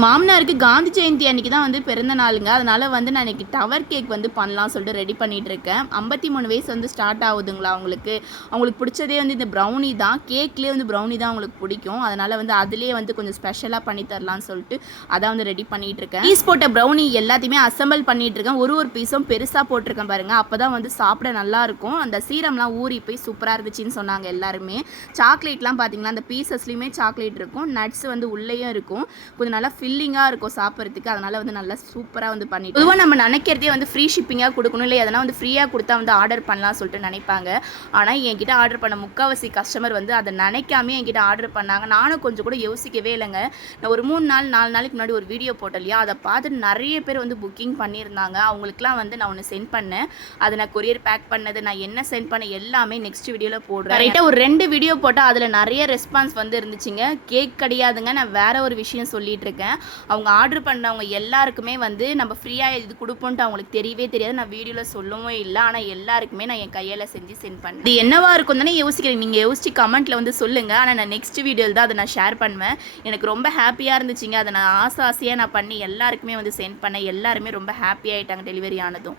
மாமனாருக்கு காந்தி ஜெயந்தி அன்றைக்கி தான் வந்து பிறந்த நாளுங்க. அதனால் வந்து நான் இன்றைக்கி டவர் கேக் வந்து பண்ணலாம் சொல்லிட்டு ரெடி பண்ணிகிட்டு இருக்கேன் ஐம்பத்தி மூணு வயசு வந்து ஸ்டார்ட் ஆகுதுங்களா அவங்களுக்கு. அவங்களுக்கு பிடிச்சதே வந்து இந்த ப்ரௌனி தான். கேக்லேயே வந்து ப்ரௌனி தான் அவங்களுக்கு பிடிக்கும். அதனால் வந்து அதுலேயே வந்து கொஞ்சம் ஸ்பெஷலாக பண்ணி தரலாம்னு சொல்லிட்டு அதான் வந்து ரெடி பண்ணிகிட்டு இருக்கேன் பீஸ் போட்ட ப்ரௌனி எல்லாத்தையுமே அசம்பிள் பண்ணிகிட்டு இருக்கேன் ஒரு ஒரு பீஸும் பெருசாக போட்டிருக்கேன் பாருங்கள் அப்போ தான் வந்து சாப்பிட நல்லா இருக்கும். அந்த சீரம்லாம் ஊறி போய் சூப்பராக இருந்துச்சுன்னு சொன்னாங்க எல்லாருமே. சாக்லேட்லாம் பார்த்தீங்கன்னா அந்த பீசஸ்லேயுமே சாக்லேட் இருக்கும். நட்ஸ் வந்து உள்ளேயும் இருக்கும். கொஞ்சம் நல்லா ஃபில்லிங்காக இருக்கும் சாப்பிட்றதுக்கு. அதனால் வந்து நல்லா சூப்பராக வந்து பண்ணி பொதுவாக நம்ம நினைக்கிறதே வந்து ஃப்ரீ ஷிப்பிங்காக கொடுக்கணும். இல்லை எதனா வந்து ஃப்ரீயாக கொடுத்தா வந்து ஆர்டர் பண்ணலாம் சொல்லிட்டு நினைப்பாங்க. ஆனால் என்கிட்ட ஆர்டர் பண்ண முக்கால்வாசி கஸ்டமர் வந்து அதை நினைக்காம என்கிட்ட ஆர்டர் பண்ணாங்க. நானும் கொஞ்சம் கூட யோசிக்கவே இல்லைங்க. நான் ஒரு மூணு நாள் நாலு நாளைக்கு முன்னாடி ஒரு வீடியோ போட்டேன் இல்லையா? அதை பார்த்துட்டு நிறைய பேர் வந்து புக்கிங் பண்ணியிருந்தாங்க. அவங்களுக்குலாம் வந்து நான் ஒன்று சென்ட் பண்ணேன். அதை நான் கொரியர் பேக் பண்ணது நான் என்ன சென்ட் பண்ண எல்லாமே நெக்ஸ்ட் வீடியோவில் போடுறேன். கரெக்டாக ஒரு ரெண்டு வீடியோ போட்டால் அதில் நிறைய ரெஸ்பான்ஸ் வந்து இருந்துச்சுங்க. கேக் கிடையாதுங்க. நான் வேற ஒரு விஷயம் சொல்லிட்டு இருக்கேன். அவங்க ஆர்டர் பண்ணவங்க எல்லாருக்குமே வந்து நம்ம ஃப்ரீயாக இது கொடுப்போன்ட்டு அவங்களுக்கு தெரியவே தெரியாது. நான் வீடியோவில் சொல்லவும் இல்லை. ஆனால் எல்லாருக்குமே நான் என் கையால் செஞ்சு சென்ட் பண்ணேன் இது என்னவா இருக்கும் தானே யோசிக்கிறேன் நீங்கள் யோசிச்சு கமெண்ட்டில் வந்து சொல்லுங்கள் ஆனால் நான் நெக்ஸ்ட் வீடியோவில் தான் அதை நான் ஷேர் பண்ணுவேன். எனக்கு ரொம்ப ஹாப்பியாக இருந்துச்சுங்க. அதை நான் ஆசை ஆசையாக நான் பண்ணி எல்லாருக்குமே வந்து சென்ட் பண்ணேன். எல்லாருமே ரொம்ப ஹாப்பி ஆகிட்டாங்க டெலிவரி ஆனதும்.